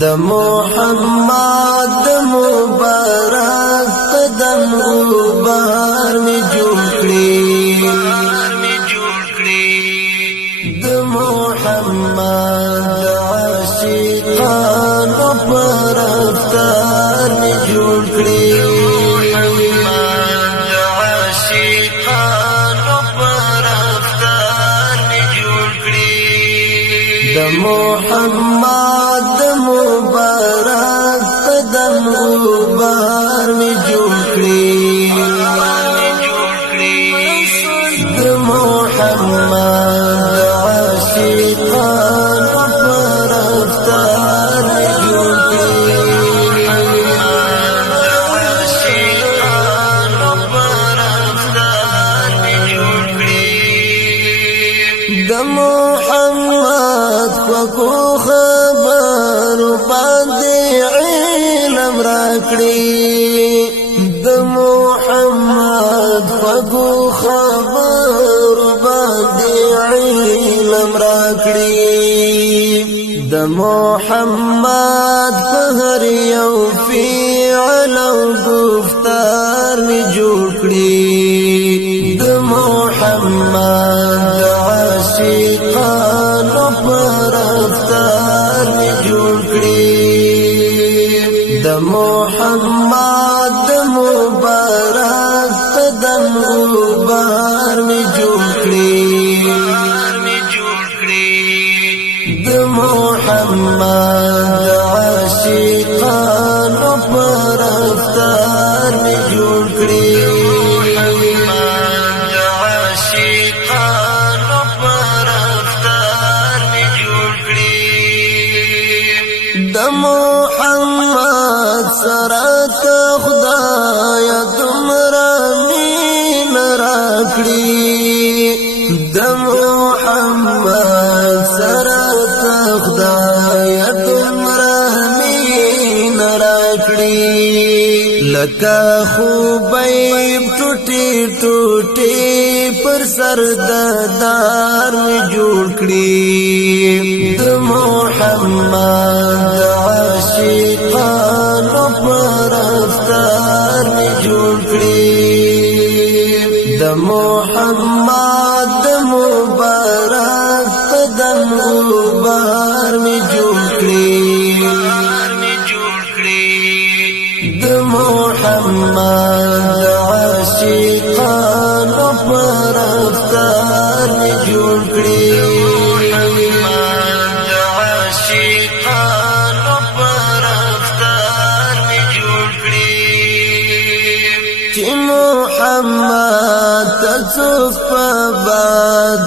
د محمد د مبارک قدم غبار می جوړ کړی د محمد عاشقانو پر افکار می جوړ کړی د محمد د مبارک قدم غبار می جوړ کړی د محمد عاشقانو پر افکار می جوړ کړی د محمد کو خبر باندې علم راکړي د محمد کو خبر باندې علم راکړي د محمد په هر یو فعل او گفتار می جوړ کړي د محمد عاشقانو پر افکار می جوړ کړی د محمد د مبارک قدم غبار می جوړ کړی د محمد عاشقانو پر افکار می جوړ کړی د محمد سره خدای تمرا مين راکړي د محمد سره خدای تمرا مين راکړي لکه خوبای ټوټي ټوټي پر سر دار می جوړ کړی د محمد عاشقانو پر افکار می جوړ کړی د محمد د مبارک قدم غبار می جوړ کړی د محمد عاشقانو پر افکار می جوړ کړی چې محمد تصف په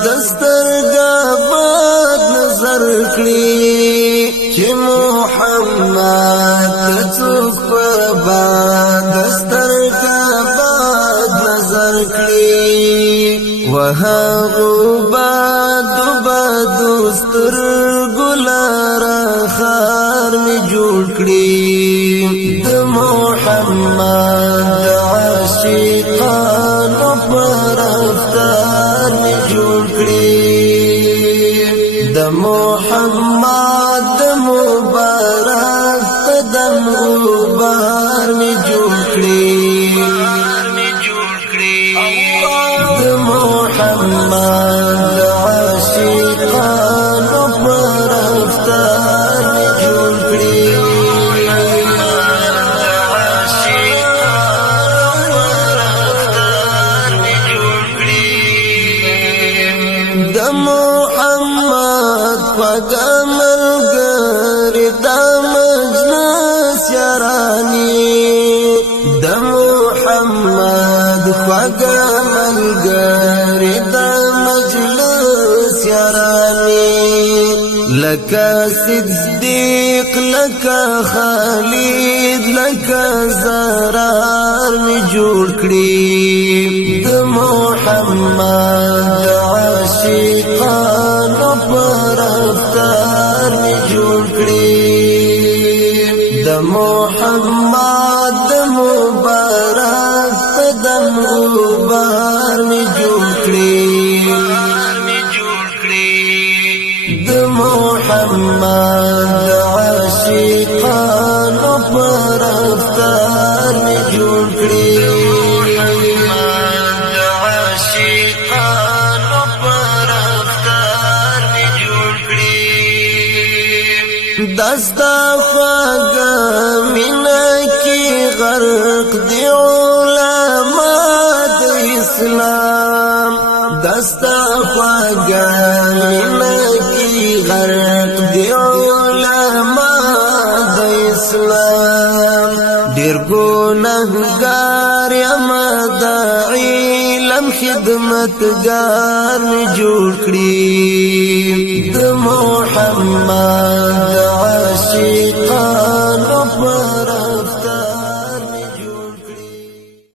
دسترګا باد نظر کړی چې محمد تصف په دسترګا باد نظر کړی وهغه باد سترګلار خار می جوړ کړی د محمد عاشقانو پر افکار می جوړ کړی د محمد د مبارک قدم غبار می جوړ کړی د محمد عاشقانو پر افکار می جوړ کړی د محمد پغمل ګری د مجلس یارانی د محمد پغمل ګری د مجلس یارانی لکه صدیق لکه خالد لکه زرار می جوړ کړی د محمد عاشقانو پر افکار می جوړ کړی د محمد د مبارک قدم غبار می جوړ کړی د محمد عاشق عاشقانو پر افطار می جوړ کړی محمد عاشقانو پر افطار می جوړ کړی دستا خواږه مینا کی غرق دی علماء د اسلام دستا خواږه مینا کی غرق دی علماء د اسلام ډیر ګناهګار یم د علم خدمتګار می جوړ کړی د محمد عاشقانو پر